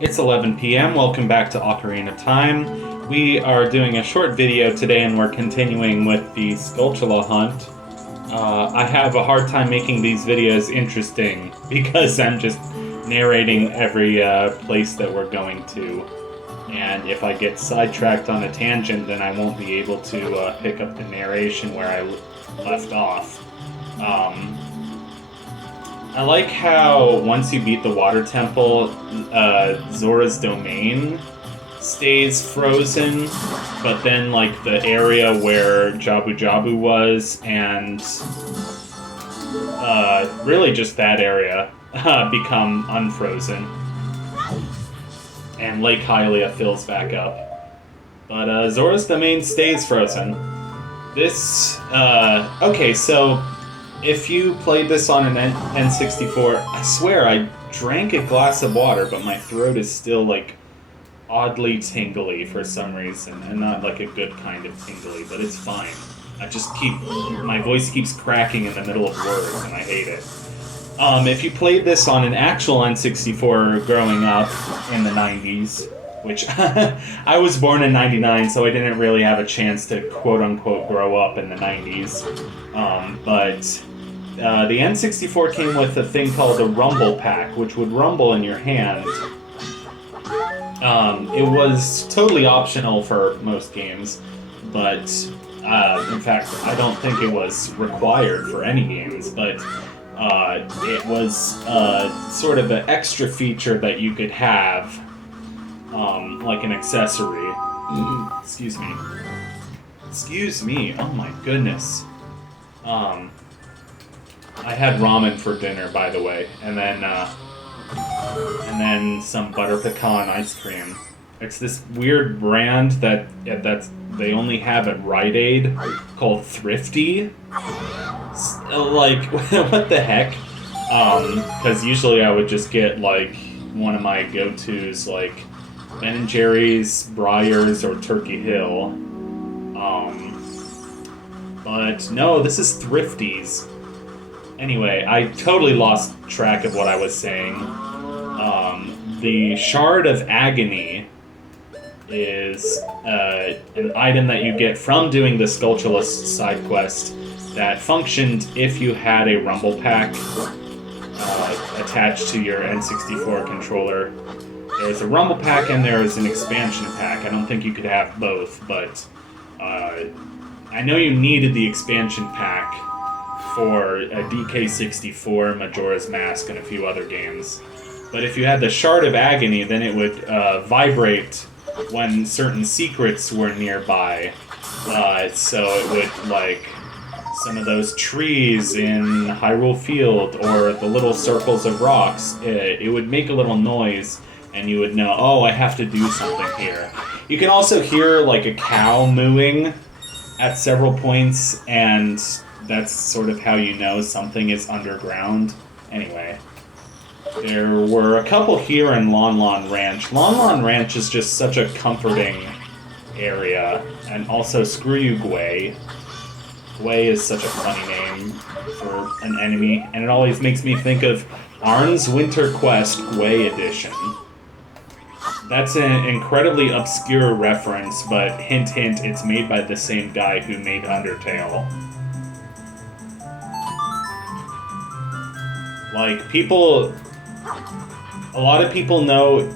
It's 11 p.m. Welcome back to Ocarina of Time. We are doing a short video today and we're continuing with the Skulltula hunt. I have a hard time making these videos interesting because I'm just narrating every place that we're going to. And if I get sidetracked on a tangent, then I won't be able to pick up the narration where I left off. I like how once you beat the water temple, Zora's domain stays frozen, but then like the area where Jabu Jabu was and really just that area become unfrozen. And Lake Hylia fills back up. But Zora's domain stays frozen. This, okay, so if you played this on an N64, I swear I drank a glass of water, but my throat is still like oddly tingly for some reason, and not like a good kind of tingly, but it's fine. My voice keeps cracking in the middle of words, and I hate it. If you played this on an actual N64 growing up in the 90s, which I was born in 99, so I didn't really have a chance to quote-unquote grow up in the 90s. But the N64 came with a thing called a rumble pack, which would rumble in your hand. It was totally optional for most games, but in fact, I don't think it was required for any games, but it was sort of an extra feature that you could have, like an accessory. Excuse me. Excuse me, oh my goodness. I had ramen for dinner, by the way, and then some butter pecan ice cream. It's this weird brand that's they only have at Rite Aid called Thrifty. Like, what the heck? Because usually I would just get like one of my go-tos, like Ben & Jerry's, Breyers, or Turkey Hill. But no, this is Thrifty's. Anyway, I totally lost track of what I was saying. The Shard of Agony is an item that you get from doing the Skulltula side quest that functioned if you had a rumble pack attached to your N64 controller. There's a rumble pack and there's an expansion pack. I don't think you could have both, but I know you needed the expansion pack for a DK64, Majora's Mask, and a few other games. But if you had the Shard of Agony, then it would vibrate when certain secrets were nearby. So it would, like, some of those trees in Hyrule Field, or the little circles of rocks, it would make a little noise, and you would know, oh, I have to do something here. You can also hear, like, a cow mooing at several points, and that's sort of how you know something is underground. Anyway, there were a couple here in Lon Lon Ranch. Lon Lon Ranch is just such a comforting area, and also screw you, Gwei. Gwei is such a funny name for an enemy, and it always makes me think of Arn's Winter Quest Gwei Edition. That's an incredibly obscure reference, but hint hint, it's made by the same guy who made Undertale. Like, a lot of people know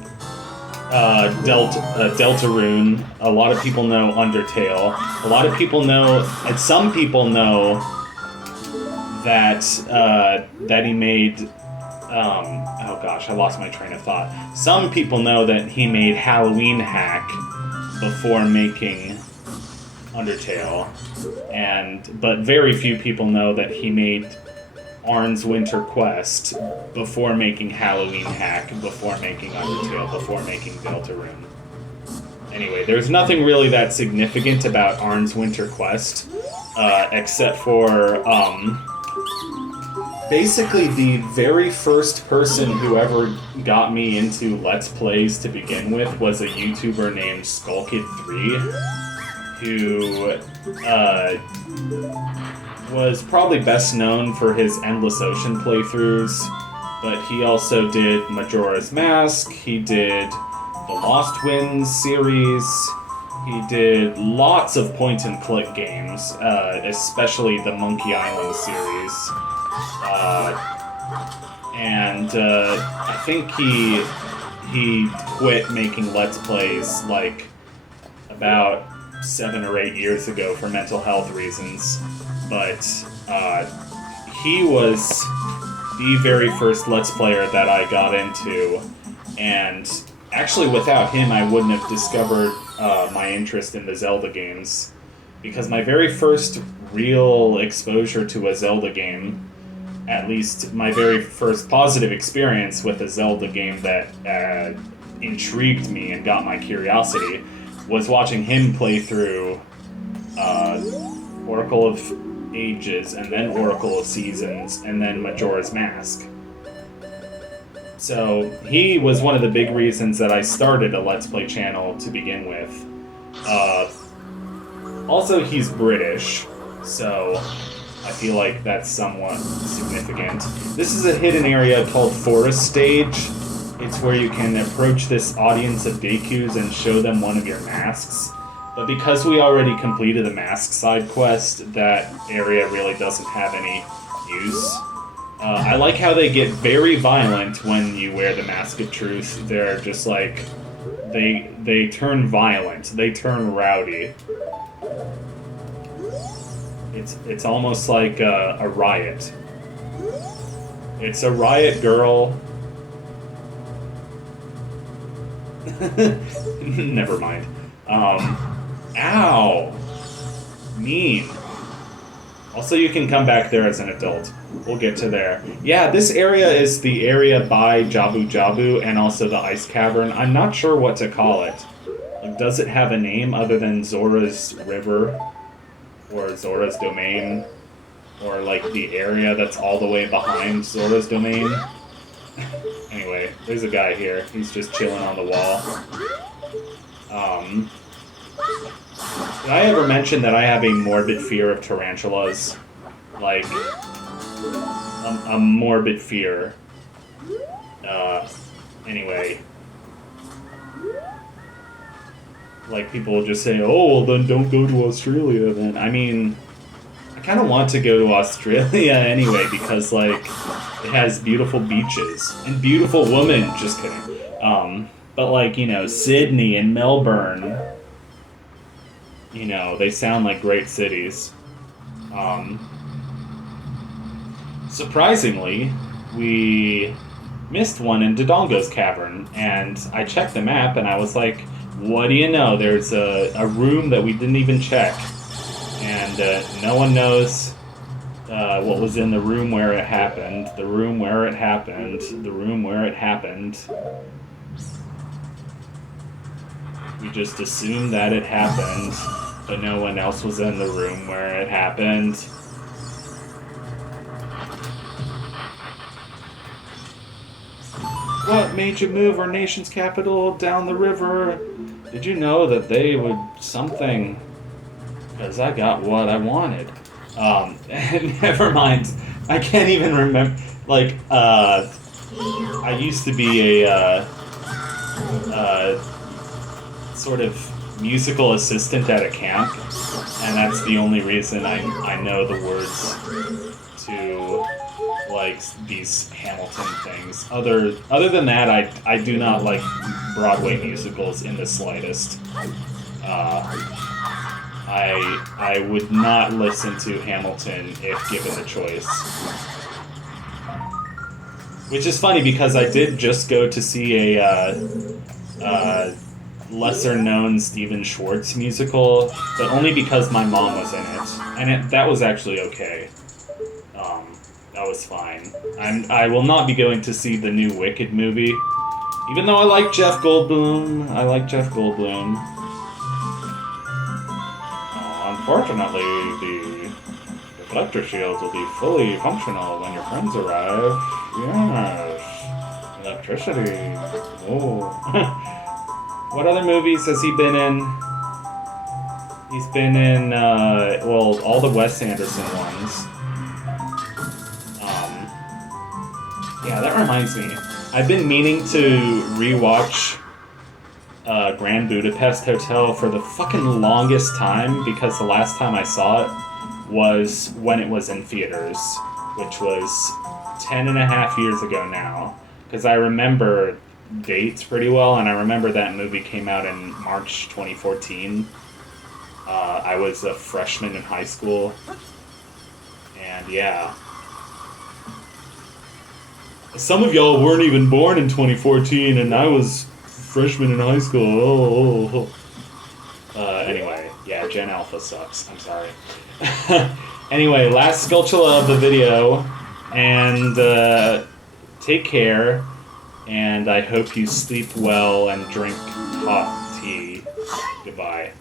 Deltarune, a lot of people know Undertale, a lot of people know, and some people know that he made, oh gosh, I lost my train of thought. Some people know that he made Halloween Hack before making Undertale, but very few people know that he made Arn's Winter Quest before making Halloween Hack, before making Undertale, before making Deltarune. Anyway, there's nothing really that significant about Arn's Winter Quest, except for, basically the very first person who ever got me into Let's Plays to begin with was a YouTuber named SkullKid3, who, was probably best known for his Endless Ocean playthroughs, but he also did Majora's Mask, he did the Lost Winds series, he did lots of point-and-click games, especially the Monkey Island series. I think he quit making Let's Plays, like, about 7 or 8 years ago for mental health reasons. But he was the very first Let's Player that I got into, and actually without him I wouldn't have discovered my interest in the Zelda games, because my very first real exposure to a Zelda game, at least my very first positive experience with a Zelda game that intrigued me and got my curiosity, was watching him play through Oracle of Ages, and then Oracle of Seasons, and then Majora's Mask. So he was one of the big reasons that I started a Let's Play channel to begin with. Also, he's British, so I feel like that's somewhat significant. This is a hidden area called Forest Stage. It's where you can approach this audience of Dekus and show them one of your masks. But because we already completed the mask side quest, that area really doesn't have any use. I like how they get very violent when you wear the Mask of Truth. They're just like, they turn violent, they turn rowdy. It's almost like a riot. It's a riot, girl. Never mind. Ow! Mean. Also, you can come back there as an adult. We'll get to there. Yeah, this area is the area by Jabu Jabu and also the Ice Cavern. I'm not sure what to call it. Like, does it have a name other than Zora's River? Or Zora's Domain? Or, like, the area that's all the way behind Zora's Domain? Anyway, there's a guy here. He's just chilling on the wall. Did I ever mention that I have a morbid fear of tarantulas? Like, a morbid fear. Anyway. Like, people will just say, oh, well, then don't go to Australia, then. I mean, I kind of want to go to Australia anyway, because, like, it has beautiful beaches and beautiful women. Just kidding. But, like, you know, Sydney and Melbourne, you know, they sound like great cities. Surprisingly, we missed one in Dodongo's Cavern, and I checked the map, and I was like, what do you know? There's a room that we didn't even check, and no one knows what was in the room where it happened, the room where it happened, the room where it happened. We just assumed that it happened, but no one else was in the room where it happened. What made you move our nation's capital down the river? Did you know that they would something? Because I got what I wanted. Never mind. I can't even remember. Like, I used to be a sort of musical assistant at a camp, and that's the only reason I know the words to, like, these Hamilton things. Other than that, I do not like Broadway musicals in the slightest. I would not listen to Hamilton if given the choice. Which is funny because I did just go to see a lesser-known Stephen Schwartz musical, but only because my mom was in it, and that was actually okay. That was fine. I will not be going to see the new Wicked movie, even though I like Jeff Goldblum. Unfortunately, the reflector shields will be fully functional when your friends arrive. Yes. Electricity. Oh. What other movies has he been in? He's been in, well, all the Wes Anderson ones. Yeah, that reminds me. I've been meaning to rewatch Grand Budapest Hotel for the fucking longest time because the last time I saw it was when it was in theaters, which was 10 and a half years ago now. Because I remember dates pretty well, and I remember that movie came out in March 2014. I was a freshman in high school, and yeah. Some of y'all weren't even born in 2014, and I was freshman in high school. Anyway, yeah, Gen Alpha sucks. I'm sorry. Anyway, last Sculptula of the video, and take care, and I hope you sleep well and drink hot tea. Goodbye.